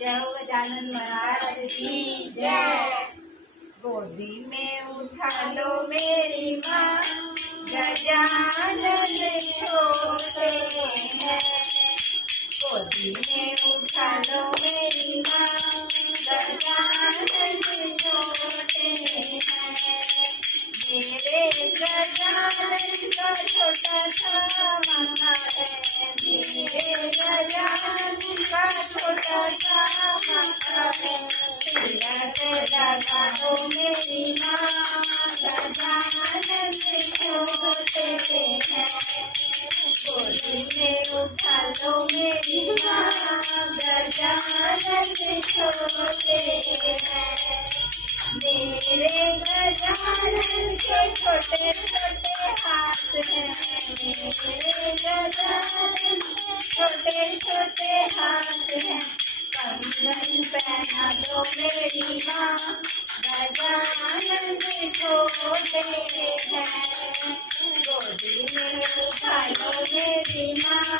जय हो गजानन महाराज की जय। गोदी में उठा लो मेरी माँ, गजानन छोटे हैं। गोदी में उठा लो मेरी माँ, गजानन छोटे हैं। मेरे गजानन का छोटा सा माथा है, मेरे गजानन का छोटा सा माथा है। तिलक लगा दो मेरी माँ, गजानन छोटे हैं। गोदी में उठा लो मेरी माँ, गजानन छोटे हैं। मेरे गजानन के छोटे छोटे हाथ हैं, मेरे गजानन छोटे छोटे हाथ हैं। कंगन पहना दो मेरी माँ, गजानन छोटे हैं। गोदी में उठा लो मेरी माँ,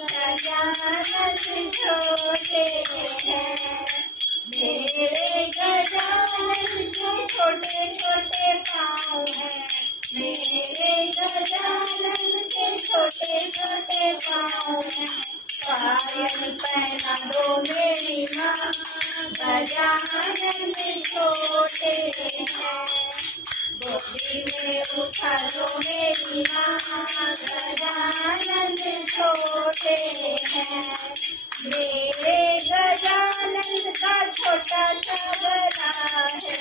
गजानन छोटे हैं। मेरे गजानन के छोटे छोटे पाँव हैं, मेरे गजानन के छोटे छोटे पाँव हैं। पायल पहना दो मेरी माँ, गजानन छोटे हैं। गोदी में उठा लो मेरी माँ, गजानन छोटे हैं। मेरे गजानन का छोटा सा गला है,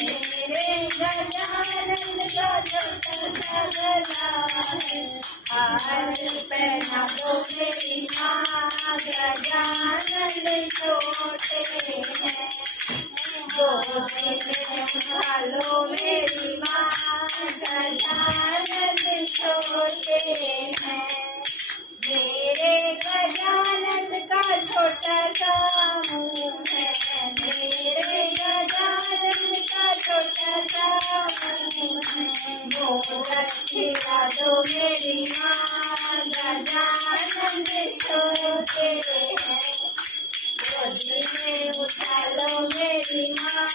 मेरे गजानन का छोटा सा गला है। हार पहना दो मेरी माँ, गजानन छोटे हैं। गोदी में उठा लो मेरी माँ, गजानन छोटे हैं। मेरे गजानन का छोटा सा मुँह है, मेरे गजानन का छोटा सा मुँह है। मोदक खिला दो मेरी माँ, गजानन छोटे हैं। गोदी में उठा लो मेरी माँ,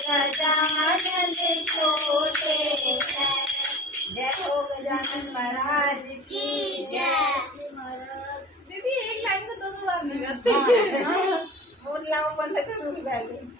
गजानन छोटे हैं। जय हो गजानन महाराज की जय। दीदी एक लाइन को दो बार नहीं गाते। बोल लाओ बंद करूँगी पहले।